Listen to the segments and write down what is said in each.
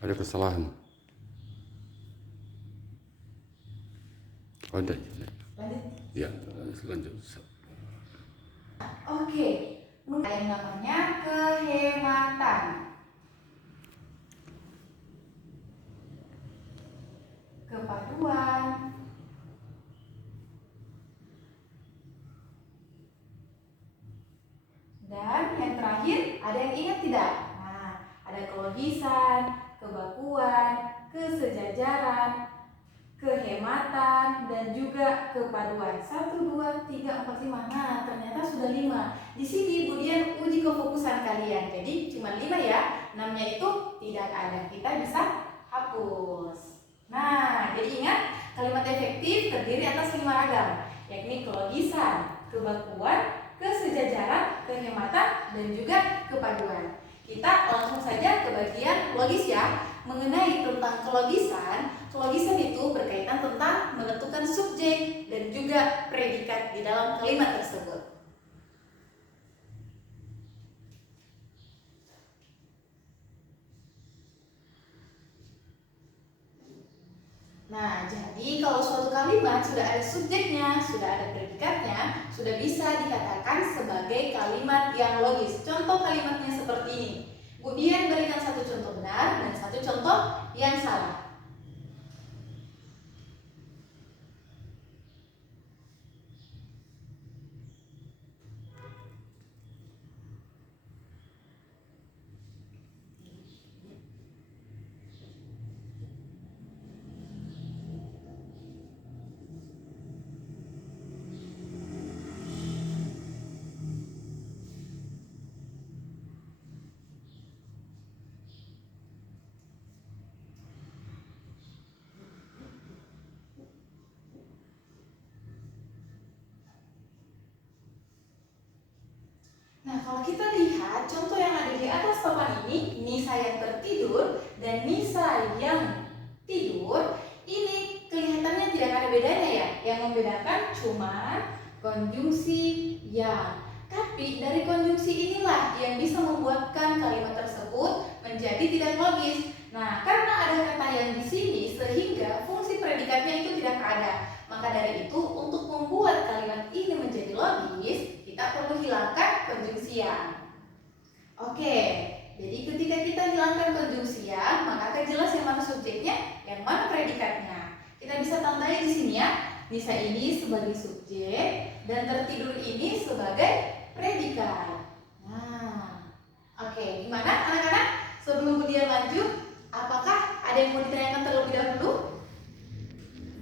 Ada kesalahan. Oh, ada. Lanjut. Ya, lanjut. Oke, yang namanya kehematan, kepaduan, dan yang terakhir ada yang ingat tidak? Nah, ada kelogisan, kebakuan, kesejajaran, kehematan, dan juga kepaduan. 1, 2, 3, 4, 5. Nah, ternyata sudah 5. Di sini Bu Dian uji kefokusan kalian. Jadi cuma 5 ya. 6-nya itu tidak ada. Kita bisa hapus. Nah, jadi ingat, kalimat efektif terdiri atas 5 ragam, yakni kelogisan, kebakuan, kesejajaran, kehematan, dan juga kepaduan. Kita langsung saja ke bagian logis ya. Mengenai tentang kelogisan, kelogisan itu berkaitan tentang menentukan subjek dan juga predikat di dalam kalimat tersebut. Nah, jadi kalau suatu kalimat sudah ada subjeknya, sudah ada predikatnya, sudah bisa dikatakan sebagai kalimat yang logis. Contoh kalimatnya seperti ini. Bu Dian berikan satu contoh benar dan satu contoh yang salah. Nah, kalau kita lihat contoh yang ada di atas papan ini, Nisa yang tertidur dan Nisa yang tidur, ini kelihatannya tidak ada bedanya ya. Yang membedakan cuma konjungsi yang. Tapi dari konjungsi inilah yang bisa membuatkan kalimat tersebut menjadi tidak logis. Nah, karena ada kata yang di sini sehingga fungsi predikatnya itu tidak ada. Maka dari itu untuk membuat kalimat ini menjadi logis, kita perlu hilangkan konjungsi yang. Oke, jadi ketika kita hilangkan konjungsi yang, maka akan jelas yang mana subjeknya, yang mana predikatnya. Kita bisa tandai di sini ya. Nisa ini sebagai subjek dan tertidur ini sebagai predikat. Nah, oke, gimana anak-anak? Sebelum Bu Dian lanjut, apakah ada yang mau ditanyakan terlebih dahulu?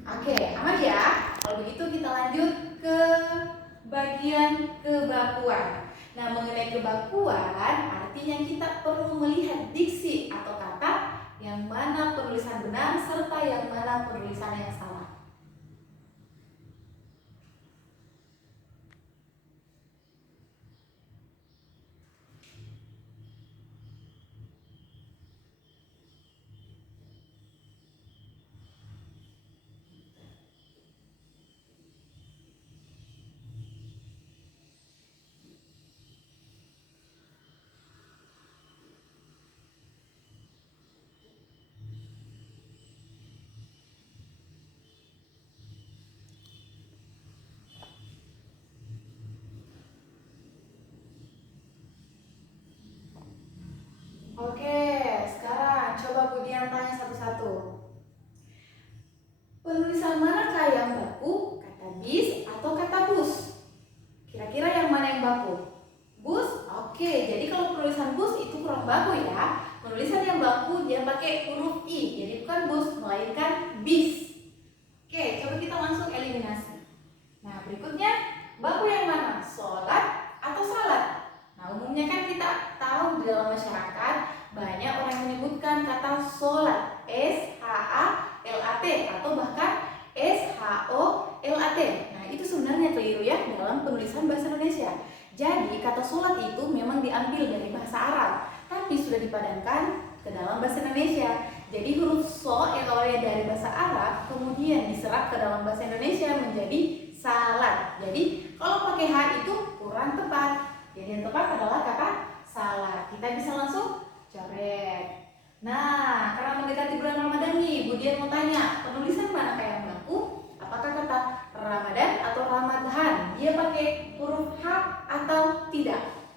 Oke, aman ya. Kalau begitu kita lanjut ke bagian kebakuan. Nah, mengenai kebakuan, artinya kita perlu melihat diksi atau kata yang mana penulisan benar serta yang mana penulisan yang salah. Oke, sekarang coba Bu Dian tanya satu-satu. Penulisan manakah yang baku, kata bis atau kata bus? Kira-kira yang mana yang baku? Bus? Oke, jadi kalau penulisan bus itu kurang baku ya. Penulisan yang baku dia pakai huruf I, jadi bukan bus, melainkan bis. Oke, coba kita langsung eliminasi. Nah, berikutnya, baku yang mana? Sholat atau salat? Nah, umumnya kan kita tahu di dalam masyarakat banyak orang yang menyebutkan kata sholat, S-H-A-L-A-T atau bahkan S-H-O-L-A-T. Nah, itu sebenarnya keliru ya dalam penulisan bahasa Indonesia. Jadi, kata sholat itu memang diambil dari bahasa Arab, tapi sudah dipadankan ke dalam bahasa Indonesia. Jadi huruf so yang awalnya dari bahasa Arab kemudian diserap ke dalam bahasa Indonesia menjadi salat. Jadi kalau pakai H itu kurang tepat. Jadi yang tepat adalah kata salat. Kita bisa langsung coret. Nah, karena Budian mau tanya, penulisan manakah yang baku? Apakah kata Ramadan atau Ramadhan? Dia pakai huruf H atau tidak?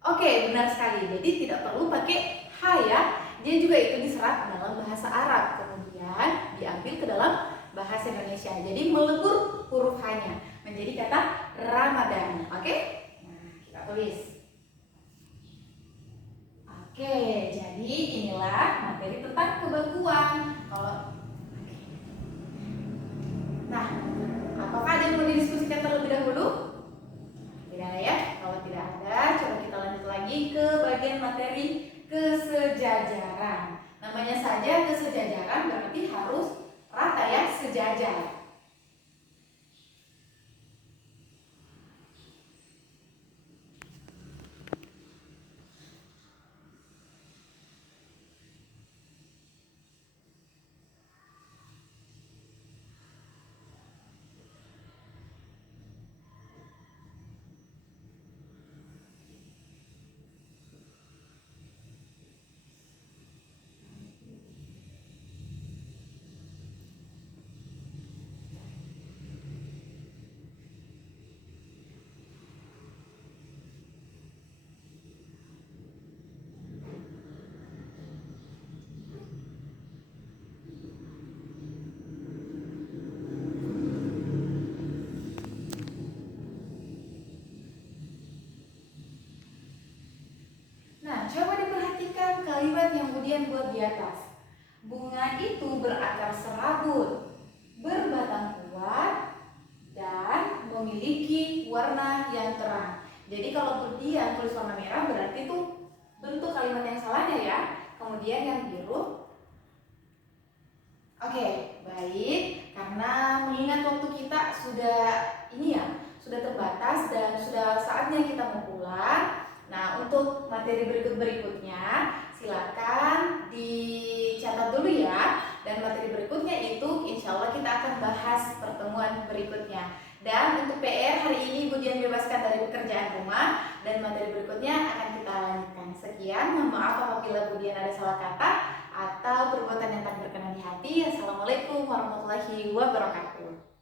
Oke, benar sekali. Jadi tidak perlu pakai H ya. Dia juga itu diserat dalam bahasa Arab, kemudian diambil ke dalam bahasa Indonesia. Jadi melebur huruf H-nya menjadi kata Ramadan. Oke? Nah, kita tulis. Oke, jadi inilah materi tentang kebakuan. Nah, apakah ada yang mau didiskusikan terlebih dahulu? Tidak ada ya? Kalau tidak ada, coba kita lanjut lagi ke bagian materi kesejajaran. Namanya saja kesejajaran berarti harus rata ya, sejajar. Nah, coba diperhatikan kalimat yang Budian buat di atas. Bunga itu berakar serabut, berbatang kuat, dan memiliki warna yang terang. Jadi kalau Budian tulis warna merah berarti itu bentuk kalimat yang salahnya ya. Kemudian yang biru. Oke, baik. Karena mengingat waktu kita sudah sudah terbatas dan sudah saatnya kita mau pulang. Nah, untuk materi berikutnya silakan dicatat dulu ya. Dan materi berikutnya itu insya Allah kita akan bahas pertemuan berikutnya. Dan untuk PR hari ini Budian bebaskan dari pekerjaan rumah dan materi berikutnya akan kita lanjutkan. Sekian, mohon maaf apabila Budian ada salah kata atau perbuatan yang tak berkenan di hati. Assalamualaikum warahmatullahi wabarakatuh.